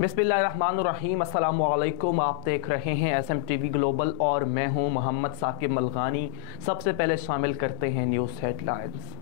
बिस्मिल्लाहिर्रहमानिर्रहीम, अस्सलामुअलैकुम। आप देख रहे हैं SMTV ग्लोबल और मैं हूं मोहम्मद साकिब मलगानी। सबसे पहले शामिल करते हैं न्यूज़ हेडलाइंस।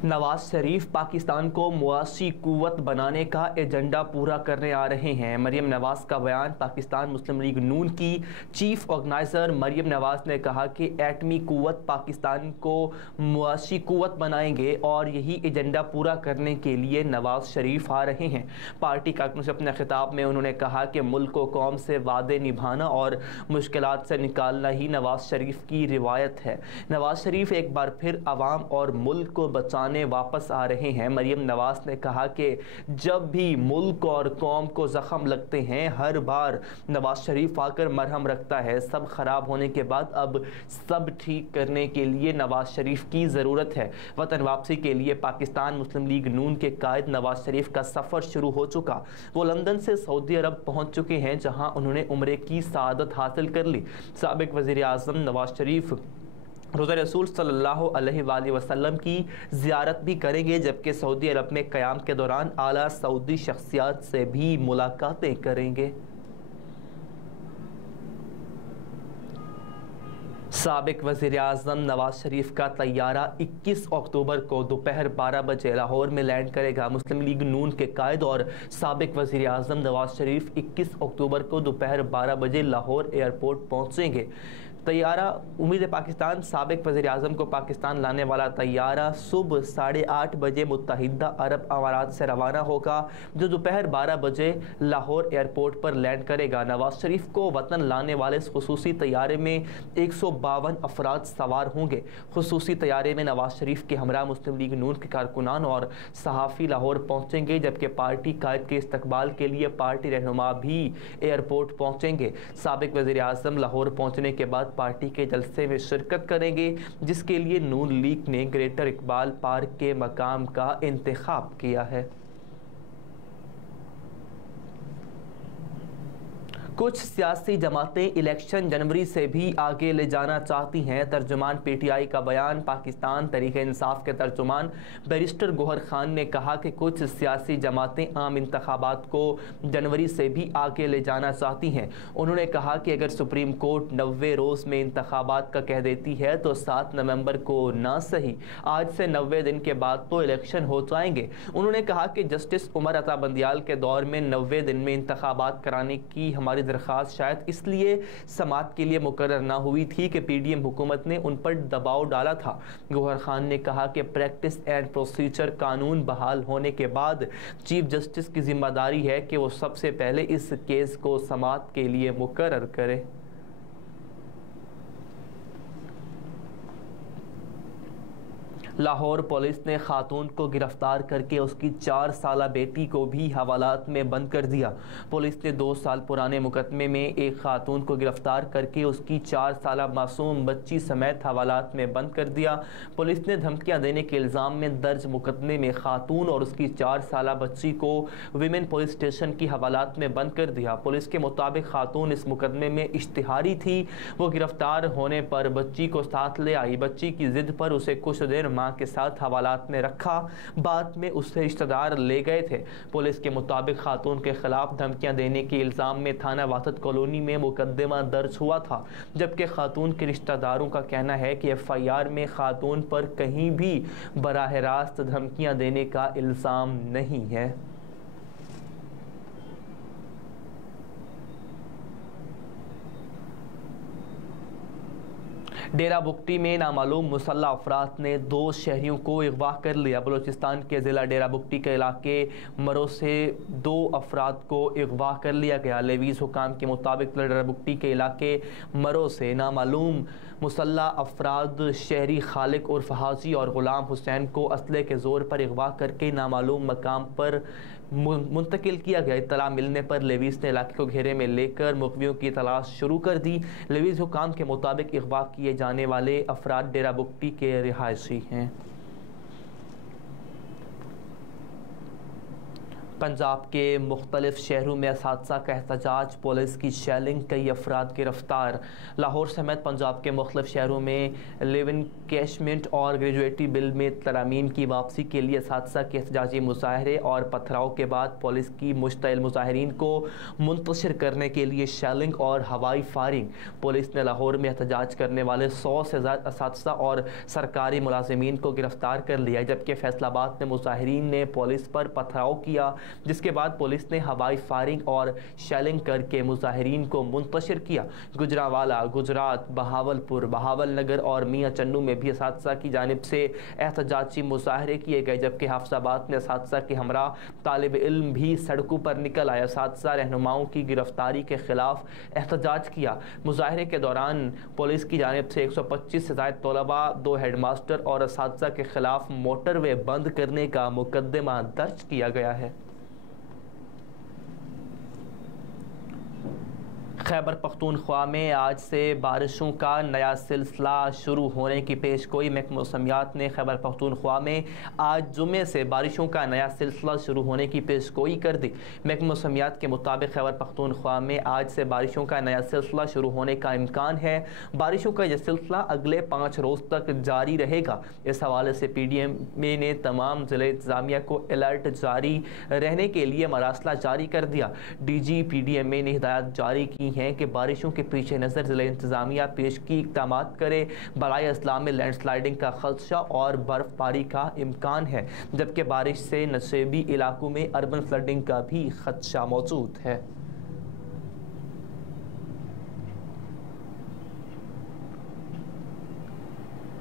नवाज शरीफ पाकिस्तान को मुआशी कुव्वत बनाने का एजेंडा पूरा करने आ रहे हैं। मरियम नवाज का बयान। पाकिस्तान मुस्लिम लीग नून की चीफ ऑर्गेनाइज़र मरियम नवाज ने कहा कि एटमी कुव्वत पाकिस्तान को मुआशी कुव्वत बनाएंगे और यही एजेंडा पूरा करने के लिए नवाज शरीफ आ रहे हैं। पार्टी कारकुनों से अपने खिताब में उन्होंने कहा कि मुल्क को कौम से वादे निभाना और मुश्किलात से निकालना ही नवाज शरीफ की रिवायत है। नवाज शरीफ एक बार फिर आवाम और मुल्क को बचाने वापस आ रहे हैं। मरियम नवाज ने कहा कि जब भी मुल्क और कौम को जख्म लगते हैं, हर बार नवाज शरीफ आकर मरहम रखता है। सब खराब होने के बाद अब सब ठीक करने के लिए नवाज शरीफ की ज़रूरत है। वतन वापसी के लिए पाकिस्तान मुस्लिम लीग नून के कायद नवाज शरीफ का सफ़र शुरू हो चुका। वो लंदन से सऊदी अरब पहुंच चुके हैं, जहां उन्होंने उम्रे की सआदत हासिल कर ली। साबिक वज़ीर आज़म नवाज शरीफ रोज़ा रसूल सल्लल्लाहु अलैहि वसल्लम की ज़ियारत भी करेंगे, जबकि सऊदी अरब में क़याम के दौरान आला सऊदी शख्सियात से भी मुलाकातें करेंगे। साबिक वज़ीर आज़म नवाज शरीफ का तैयारा 21 अक्टूबर को दोपहर 12 बजे लाहौर में लैंड करेगा। मुस्लिम लीग नून के कायद और साबिक वज़ीर आज़म नवाज शरीफ 21 अक्टूबर को दोपहर 12 बजे लाहौर एयरपोर्ट पहुँचेंगे। तैयारा उम्मीद पाकिस्तान। साबिक वज़ीर आज़म को पाकिस्तान लाने वाला तैयारा सुबह 8:30 बजे मुत्तहिदा अरब अमारात से रवाना होगा, जो दोपहर 12 बजे लाहौर एयरपोर्ट पर लैंड करेगा। नवाज शरीफ को वतन लाने वाले इस खुसूसी तैयारे में 152 अफराद सवार होंगे। खुसूसी तैयारे में नवाज शरीफ के हमरा मुस्लिम लीग नून के कारकुनान और सहाफ़ी लाहौर पहुँचेंगे, जबकि पार्टी कायद के इस्तकबाल के लिए पार्टी रहनुमा भी एयरपोर्ट पहुँचेंगे। साबिक वज़ीर आज़म लाहौर पहुँचने के बाद पार्टी के जलसे में शिरकत करेंगे, जिसके लिए नून लीग ने ग्रेटर इकबाल पार्क के मकाम का इंतखाब किया है। कुछ सियासी जमातें इलेक्शन जनवरी से भी आगे ले जाना चाहती हैं। तर्जुमान PTI का बयान। पाकिस्तान तहरीक इंसाफ के तर्जुमान बैरिस्टर गौहर खान ने कहा कि कुछ सियासी जमातें आम इंतखाबात को जनवरी से भी आगे ले जाना चाहती हैं। उन्होंने कहा कि अगर सुप्रीम कोर्ट 90 रोज़ में इंतखाबात का कह देती है तो 7 नवंबर को ना सही, आज से 90 दिन के बाद तो इलेक्शन हो जाएंगे। उन्होंने कहा कि जस्टिस उमर अता बंदियाल के दौर में 90 दिन में इंतखाबात कराने की हमारी दरख्वास्त शायद इसलिए समाअत के लिए मुकर्रर ना हुई थी कि PDM हुकूमत ने उन पर दबाव डाला था। गौहर खान ने कहा कि प्रैक्टिस एंड प्रोसीजर कानून बहाल होने के बाद चीफ जस्टिस की जिम्मेदारी है कि वो सबसे पहले इस केस को समाअत के लिए मुकर्रर करे। लाहौर पुलिस ने खातून को गिरफ्तार करके उसकी 4 साला बेटी को भी हवालात में बंद कर दिया। पुलिस ने 2 साल पुराने मुकदमे में एक खातून को गिरफ्तार करके उसकी 4 साला मासूम बच्ची समेत हवालात में बंद कर दिया। पुलिस ने धमकियां देने के इल्ज़ाम में दर्ज मुकदमे में खातून और उसकी 4 साला बच्ची को विमेन पुलिस स्टेशन की हवालात में बंद कर दिया। पुलिस के मुताबिक खातून इस मुकदमे में इश्तिहारी थी। वो गिरफ्तार होने पर बच्ची को साथ ले आई। बच्ची की जिद पर उसे कुछ देर के साथ हवालात में रखा, बाद में उससे रिश्तेदार ले गए थे। पुलिस के मुताबिक खातून के खिलाफ धमकियां देने के इल्जाम में थाना वासत कॉलोनी में मुकदमा दर्ज हुआ था, जबकि खातून के रिश्तेदारों का कहना है कि FIR में खातून पर कहीं भी बराह रास्त धमकियां देने का इल्जाम नहीं है। डेरा बुगटी में नामालूम मुसल्लह अफराद ने 2 शहरियों को अगवा कर लिया। बलूचिस्तान के ज़िला डेरा बुगटी के इलाके मरो से 2 अफराद को अगवा कर लिया गया। लेवीज़ हुकाम के मुताबिक डेरा बुगटी के इलाके मरो से नामालूम मुसल्लह अफराद शहरी खालिक उर्फ हाजी और ग़ुलाम हुसैन को असले के ज़ोर पर अगवा करके नामालूम मकाम पर मुंतकिल किया गया। इत्तला मिलने पर लेवीज़ ने इलाके को घेरे में लेकर मुखबियों की तलाश शुरू कर दी। लेवीज़ हुकाम के मुताबिक अगवा किए जाने वाले अफराद डेरा बुगटी के रिहायशी हैं। पंजाब के मुख्तलिफ शहरों में असातिज़ा का एहतजाज, पुलिस की शेलिंग, कई अफराद गिरफ्तार। लाहौर समेत पंजाब के मुख्तलिफ शहरों में लिव इन कैशमेंट और ग्रेजुएटी बिल में तरामीम की वापसी के लिए असातिज़ा के एहतजाजी मुजाहरे और पथराव के बाद पुलिस की मुश्तइल मुजाहिरीन को मुंतशिर करने के लिए शेलिंग और हवाई फायरिंग। पुलिस ने लाहौर में एहतजाज करने वाले 100 से ज़्यादा असातिज़ा और सरकारी मुलाजिमीन को गिरफ्तार कर लिया, जबकि फैसलाबाद में मुजाहिरीन ने पुलिस पर पथराव किया, जिसके बाद पुलिस ने हवाई फायरिंग और शेलिंग करके मुजाहिरीन को मुंतशिर किया। गुजरांवाला, गुजरात, बहावलपुर, बहावलनगर और मियाँ चन्नू में भी असातिज़ा की जानिब से एहतजाजी मुजाहरे किए गए, जबकि हाफिज़ाबाद में असातिज़ा के हमरा तालिब इल्म भी सड़कों पर निकल आए, असातिज़ा रहनुमाओं की गिरफ्तारी के खिलाफ एहतजाज किया। मुजाहरे के दौरान पुलिस की जानिब से 125 से ज़ायद तलबा, 2 हेडमास्टर और असातिज़ा के खिलाफ मोटरवे बंद करने का मुकदमा दर्ज किया गया है। खैबर पख्तूनख्वा में आज से बारिशों का नया सिलसिला शुरू होने की पेशगोई। महकमा मौसमियात ने खैबर पख्तूनख्वा में आज जुमे से बारिशों का नया सिलसिला शुरू होने की पेशगोई कर दी। महकमा मौसमियात के मुताबिक खैबर पख्तूनख्वा में आज से बारिशों का नया सिलसिला शुरू होने का इम्कान है। बारिशों का यह सिलसिला अगले 5 रोज़ तक जारी रहेगा। इस हवाले से PDMA ने तमाम ज़िला इंतज़ामिया को अलर्ट जारी रहने के लिए मरासला जारी कर दिया। DG PDMA ने हिदायत जारी की हैं कि बारिशों के पीछे नज़र ज़िला इंतज़ामिया पेशगी इक़दामात करे। बराए अज़लाम में लैंडस्लाइडिंग का खदशा और बर्फबारी का इम्कान है, जबकि बारिश से नशेबी इलाकों में अर्बन फ्लडिंग का भी खदशा मौजूद है।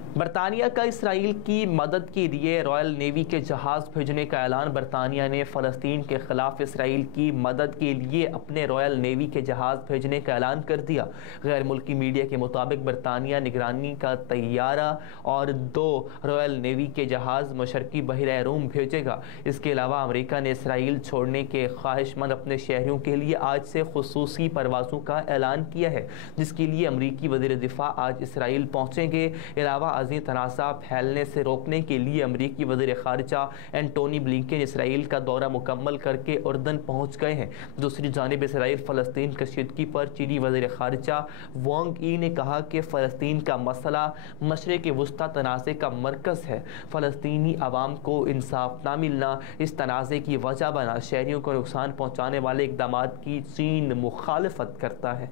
बरतानिया का इसराइल की मदद के लिए रॉयल नेवी के जहाज़ भेजने का ऐलान। बरतानिया ने फ़लस्तीन के ख़िलाफ़ इसराइल की मदद के लिए अपने रॉयल नेवी के जहाज़ भेजने का ऐलान कर दिया। गैर मुल्की मीडिया के मुताबिक बरतानिया निगरानी का तैयारा और 2 रॉयल नेवी के जहाज़ मशरकी बहरा रूम भेजेगा। इसके अलावा अमरीका ने इसराइल छोड़ने के ख्वाहिशमंद अपने शहरियों के लिए आज से खुसूसी परवाज़ों का ऐलान किया है, जिसके लिए अमरीकी वज़ीर दिफ़ा आज इसराइल पहुँचेंगे। अलावा तनाज़ा फैलने से रोकने के लिए अमरीकी वज़ीर ख़ारिजा एंटोनी ब्लिंकन इसराइल का दौरा मुकम्मल करके उर्दन पहुँच गए हैं। दूसरी जानिब इसराइल फ़लस्तीन कशीदगी पर चीनी वज़ीर ख़ारिजा वांग यी ने कहा कि फ़लस्तीन का मसला मशरिक़ वुस्ता तनाज़े का मरकज़ है। फ़लस्तीनी अवाम को इंसाफ ना मिलना इस तनाज़े की वजह बना। शहरियों को नुकसान पहुँचाने वाले इक़दामात की चीन मुखालफत करता है।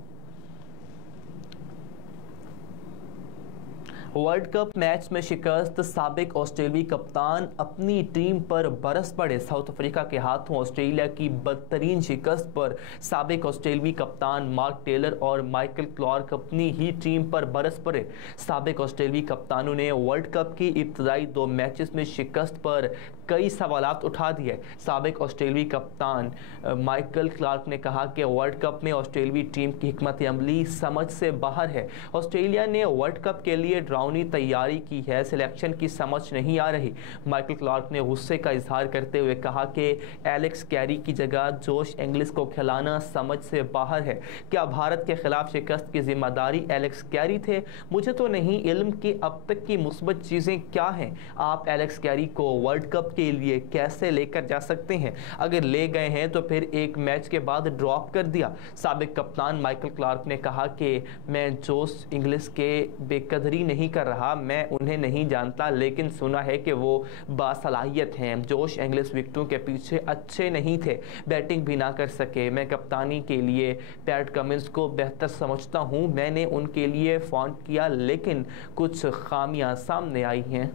वर्ल्ड कप मैच में शिकस्त, साबिक ऑस्ट्रेलियाई कप्तान अपनी टीम पर बरस पड़े। साउथ अफ्रीका के हाथों ऑस्ट्रेलिया की बदतरीन शिकस्त पर साबिक ऑस्ट्रेलियाई कप्तान मार्क टेलर और माइकल क्लार्क अपनी ही टीम पर बरस पड़े। साबिक ऑस्ट्रेलियाई कप्तानों ने वर्ल्ड कप की इब्तदाई 2 मैचेस में शिकस्त पर कई सवालात उठा दिए। साबिक ऑस्ट्रेलियाई कप्तान माइकल क्लार्क ने कहा कि वर्ल्ड कप में ऑस्ट्रेलियाई टीम की हिकमत अमली समझ से बाहर है। ऑस्ट्रेलिया ने वर्ल्ड कप के लिए ड्राउनी तैयारी की है, सिलेक्शन की समझ नहीं आ रही। माइकल क्लार्क ने गुस्से का इजहार करते हुए कहा कि एलेक्स कैरी की जगह जोश इंग्लिस को खिलाना समझ से बाहर है। क्या भारत के खिलाफ शिकस्त की जिम्मेदारी एलेक्स कैरी थे? मुझे तो नहीं इल्म कि अब तक की मुस्बत चीज़ें क्या हैं। आप एलेक्स कैरी को वर्ल्ड कप के लिए कैसे लेकर जा सकते हैं? अगर ले गए हैं तो फिर एक मैच के बाद ड्रॉप कर दिया। साबिक कप्तान माइकल क्लार्क ने कहा कि मैं जोश इंग्लिस के बेकदरी नहीं कर रहा, मैं उन्हें नहीं जानता, लेकिन सुना है कि वो बासलाहियत हैं। जोश इंग्लिस विकेटों के पीछे अच्छे नहीं थे, बैटिंग भी ना कर सके। मैं कप्तानी के लिए पैट कमिंस को बेहतर समझता हूँ। मैंने उनके लिए फ़ॉन्ट किया, लेकिन कुछ खामियां सामने आई हैं।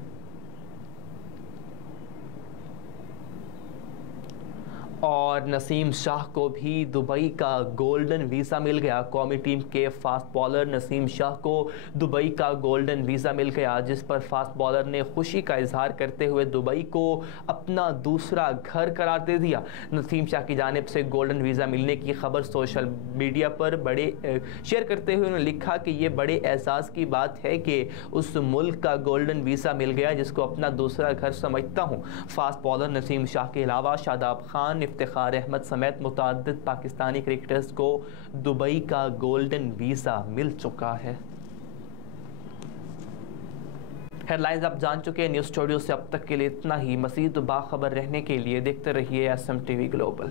और नसीम शाह को भी दुबई का गोल्डन वीज़ा मिल गया। कौमी टीम के फास्ट बॉलर नसीम शाह को दुबई का गोल्डन वीज़ा मिल गया, जिस पर फास्ट बॉलर ने खुशी का इजहार करते हुए दुबई को अपना दूसरा घर करार दे दिया। नसीम शाह की जानिब से गोल्डन वीज़ा मिलने की खबर सोशल मीडिया पर शेयर करते हुए उन्होंने लिखा कि ये बड़े एहसास की बात है कि उस मुल्क का गोल्डन वीज़ा मिल गया जिसको अपना दूसरा घर समझता हूँ। फास्ट बॉलर नसीम शाह के अलावा शादाब खान, इफ्तिखार अहमद समेत मुतअद्दिद पाकिस्तानी क्रिकेटर्स को दुबई का गोल्डन वीज़ा मिल चुका है। हेडलाइंस आप जान चुके हैं। न्यूज़ स्टूडियो से अब तक के लिए इतना ही। मज़ीद बाखबर रहने के लिए देखते रहिए SM TV ग्लोबल।